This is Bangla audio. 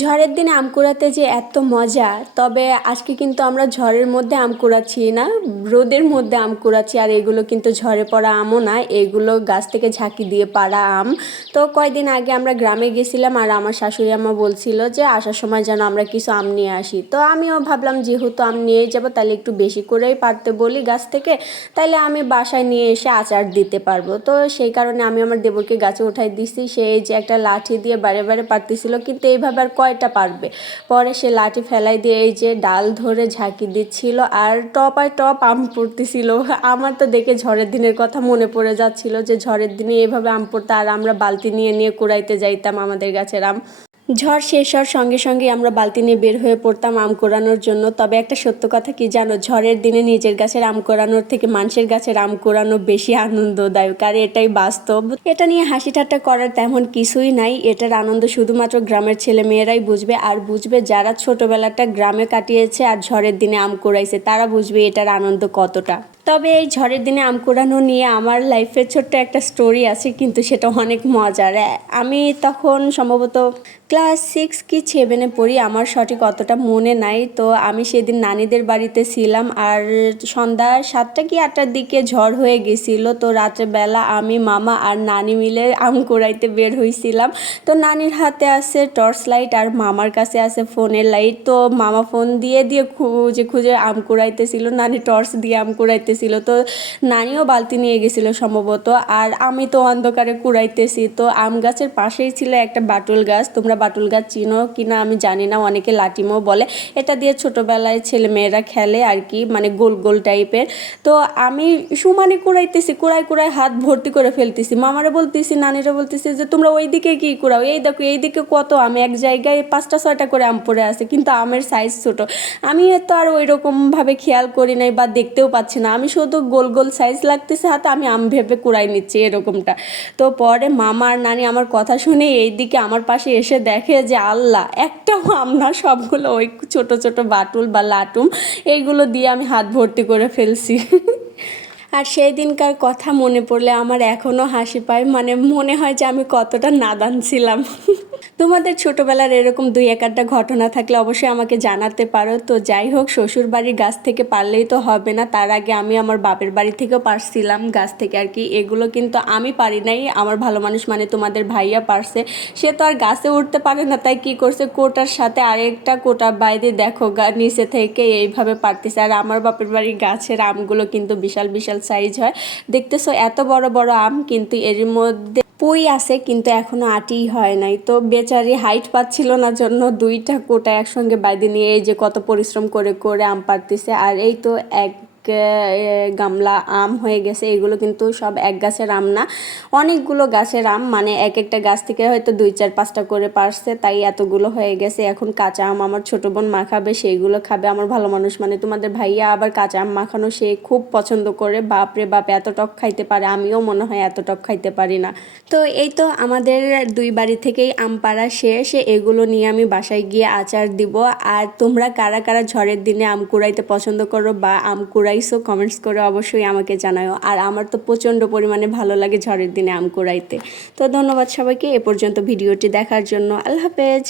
ঝড়ের দিনে আম কুড়াতে যে এত মজা, তবে আজকে কিন্তু আমরা ঝড়ের মধ্যে আম কুড়াচ্ছি না, রোদের মধ্যে আম কুড়াচ্ছি, আর এগুলো কিন্তু ঝড়ে পড়া আমও না, এগুলো গাছ থেকে ঝাঁকি দিয়ে পাড়া আম। তো কয়দিন আগে আমরা গ্রামে গেছিলাম, আর আমার শাশুড়ি আম্মা বলছিল যে আসার সময় যেন আমরা কিছু আম নিয়ে আসি। তো আমিও ভাবলাম যেহেতু আম নিয়ে যাব, তাহলে একটু বেশি করেই পারতে বলি গাছ থেকে তাইলে আমি বাসায় নিয়ে এসে আচার দিতে পারব। তো সেই কারণে আমি আমার দেবরকে গাছে উঠাই দিছি, সে যে একটা লাঠি দিয়ে বারে বারে পারতেছিল কিন্তু এইভাবে আর কয়টা পারবে? পরে সে লাঠি ফেলাই দিয়ে এই যে ডাল ধরে ঝাঁকি দিচ্ছিল আর টপ আর টপ আম পড়তেছিল। আমার তো দেখে ঝড়ের দিনের কথা মনে পড়ে যাচ্ছিল যে ঝড়ের দিনে এভাবে আম পড়তো আর আমরা বালতি নিয়ে নিয়ে কুড়াইতে যাইতাম আমাদের গাছের আম। ঝড় শেষ হওয়ার সঙ্গে সঙ্গে আমরা বালতি নিয়ে বের হয়ে পড়তাম আম কোড়ানোর জন্য। তবে একটা সত্য কথা কি জানো? ঝড়ের দিনে নিজের গাছের আম কোড়ানোর থেকে মানুষের গাছের আম কোড়ানো বেশি আনন্দদায়ক। আর এটাই বাস্তব। এটা নিয়ে হাসি ঠাট্টা করার তেমন কিছুই নাই। এটার আনন্দ শুধুমাত্র গ্রামের ছেলে মেয়েরাই বুঝবে। আর বুঝবে যারা ছোটবেলাটা গ্রামে কাটিয়েছে আর ঝড়ের দিনে আম কোড়াইছে তারা বুঝবে এটার আনন্দ কতটা। তবে এই ঝড়ের দিনে আম কুড়ানো নিয়ে আমার লাইফের ছোট্ট একটা স্টোরি আছে, কিন্তু সেটা অনেক মজার। আমি তখন সম্ভবত ক্লাস সিক্স কি সেভেনে পড়ি, আমার সঠিক অতটা মনে নাই। তো আমি সেদিন নানিদের বাড়িতে ছিলাম আর সন্ধ্যা সাতটা কি আটটার দিকে ঝড় হয়ে গেছিল। তো রাত্রেবেলা আমি, মামা আর নানি মিলে আম কুড়াইতে বের হয়েছিলাম তো নানির হাতে আছে টর্চ লাইট আর মামার কাছে আছে ফোনের লাইট। তো মামা ফোন দিয়ে দিয়ে খুঁজে খুঁজে আম কুড়াইতেছিল, নানি টর্চ দিয়ে আম কুড়াইতেছিল। তো নানিও বালতি নিয়ে গেছিল সম্ভবত। আর আমি তো অন্ধকারে কুড়াইতেছি। তো আম গাছের পাশেই ছিল একটা বাটুল গাছ, তোমরা বাটুল গাছ চিনো কিনা আমি জানি না, অনেকে লাটিমও বলে। এটা দিয়ে ছোটোবেলায় ছেলে মেয়েরা খেলে আর কি মানে গোল গোল টাইপের। তো আমি সুমানে কুড়াইতেছি কুড়াই কুড়াই হাত ভর্তি করে ফেলতেছি। মামারা বলতেছি, নানিরা বলতেছি যে, তোমরা ওই দিকে কী কুড়াও? এই দেখো, এই দিকে কত আমি, এক জায়গায় পাঁচটা, ছয়টা করে আম পড়ে আছে, কিন্তু আমের সাইজ ছোট। আমি তো আর ওই রকমভাবে খেয়াল করি নাই বা দেখতেও পাচ্ছি না। আমি শুধু গোল গোল সাইজ লাগতেছে হাতে, আমি আম ভেবে কুড়াই নিচ্ছি এরকমটা। তো পরে মামা আর নানি আমার কথা শুনে এই দিকে আমার পাশে এসে দেখে যে আল্লাহ, একটাও আমরা সবগুলো ওই ছোট ছোট বাটুল বা লাটুম, এইগুলো দিয়ে আমি হাত ভর্তি করে ফেলছি। আর সেই দিনকার কথা মনে পড়লে আমার এখনও হাসি পায় মানে মনে হয় যে আমি কতটা নাদান ছিলাম। তোমাদের ছোটবেলার এরকম দুই এক একটা ঘটনা থাকলে অবশ্যই আমাকে জানাতে পারো। তো যাই হোক শ্বশুর বাড়ির গাছ থেকে পারলেই তো হবে না। তার আগে আমি আমার বাপের বাড়ি থেকেও পারছিলাম গাছ থেকে আর কি। এগুলো কিন্তু আমি পারি নাই। আমার ভালো মানুষ মানে তোমাদের ভাইয়া পারছে। সে তো আর গাছে উঠতে পারে না, তাই কি করছে? কোটার সাথে আরেকটা কোটা বাইরে দেখো নিচে থেকে এইভাবে পারতেছে। আর আমার বাপের বাড়ির গাছের আমগুলো কিন্তু বিশাল বিশাল সাইজ হয়। দেখতেছো এত বড় বড় আম, কিন্তু এর মধ্যে পুই আছে, কিন্তু এখনও আটি হয় নাই। তো বেচারি হাইট পাচ্ছিল না জন্য দুইটা কোটা একসঙ্গে বাইদে নিয়ে এই যে কত পরিশ্রম করে করে আম পারতেছে আর এই তো এক গামলা, আম হয়ে গেছে, এগুলো কিন্তু সব এক গাছের আম না। অনেকগুলো গাছের আম মানে এক একটা গাছ থেকে হয়তো দুই চার পাঁচটা করে পারছে, তাই এতগুলো হয়ে গেছে। এখন কাঁচা আম আমার ছোটো বোন মাখাবে, সেইগুলো খাবে। আমার ভালো মানুষ মানে তোমাদের ভাইয়া আবার কাঁচা আম মাখানো সে খুব পছন্দ করে। বাপরে বাপ, এত টক খাইতে পারে, আমিও মনে হয় এত টক খাইতে পারি না। তো এই তো আমাদের দুই বাড়ি থেকেই আম পাড়া শেষ। এগুলো নিয়ে আমি বাসায় গিয়ে আচার দিব। আর তোমরা কারা কারা ঝড়ের দিনে আম কুড়াইতে পছন্দ করো বা আম কুড়াই কুড়াইছো কমেন্টস করে অবশ্যই আমাকে জানাও আর আমার তো প্রচণ্ড পরিমাণে ভালো লাগে ঝড়ের দিনে আম কুড়াইতে। তো ধন্যবাদ সবাইকে, এ পর্যন্ত ভিডিওটি দেখার জন্য। আল্লাহ হাফেজ।